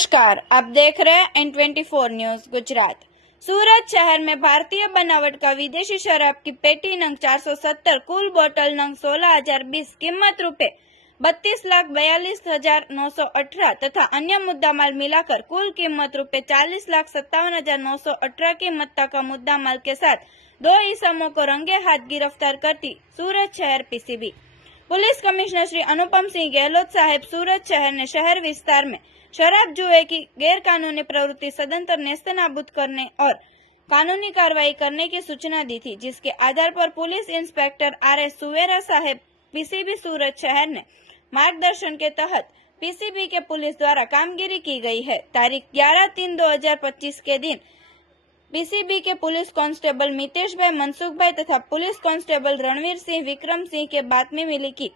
नमस्कार, आप देख रहे हैं N24 न्यूज गुजरात। सूरत शहर में भारतीय बनावट का विदेशी शराब की पेटी नंग 470, कुल बोतल नंग 16,020, कीमत रुपए 32,42,918 तथा अन्य मुद्दामाल मिलाकर कुल कीमत रुपए 40,57,918 की मत्ता का मुद्दामाल के साथ 2 इसमों को रंगे हाथ गिरफ्तार करती सूरत शहर PCB. Police commissioner Shri Anupam Singh Gehlot साहेब सूरत शहर ने शहर विस्तार में शराब जुए की गैरकानूनी प्रवृत्ति सदंतर नेस्तनाबूद करने और कानूनी कार्रवाई करने की सूचना दी थी, जिसके आधार पर पुलिस इंस्पेक्टर RS सुवेरा साहेब पीसीबी सूरत शहर ने मार्गदर्शन के तहत पीसीबी के पुलिस द्वारा कामगिरी की गई है। तारीख 11/3/2025 के दिन पीसीबी के पुलिस कांस्टेबल मितेश भाई, मनसुख भाई तथा पुलिस कांस्टेबल रणवीर सिंह, विक्रम सिंह के बातमी मिली कि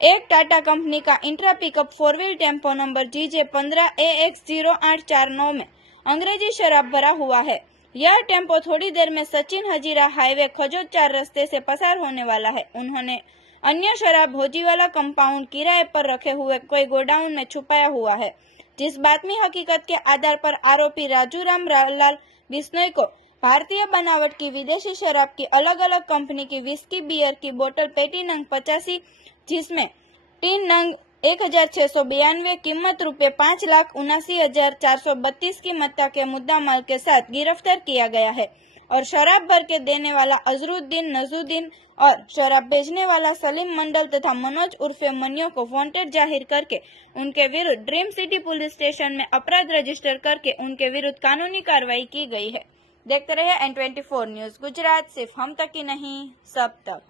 एक टाटा कंपनी का intra pickup 4 wheel tempo number GJ 15AX0849 में अंग्रेजी शराब भरा हुआ है। यह टेम्पो थोड़ी देर में सचिन हजीरा हाईवे खजोद 4 रास्ते से पसार होने वाला है। उन्होंने अन्य शराब भोजीवाला कंपाउंड किराए पर रखे हुए कोई गोडाउन में छुपाया हुआ है, जिस बातमी हकीकत के आधार पर आरोपी राजूराम लाल बिश्नोई को भारतीय बनावट की विदेशी शराब की अलग अलग कंपनी की विस्की बियर की बोतल पेटी नंग 85, जिसमें टीन नंग 1,692, कीमत रुपए 5,79,432 की मत्ता के मुद्दामाल के साथ गिरफ्तार किया गया है और शराब भर के देने वाला अजरुद्दीन नजुद्दीन और शराब भेजने वाला सलीम मंडल तथा मनोज उर्फे मनियो को वांटेड जाहिर करके उनके विरुद्ध ड्रीम सिटी पुलिस स्टेशन में अपराध रजिस्टर करके उनके विरुद्ध कानूनी कार्रवाई की गई है। देखते रहिए N24 न्यूज गुजरात, सिर्फ हम तक ही नहीं सब तक।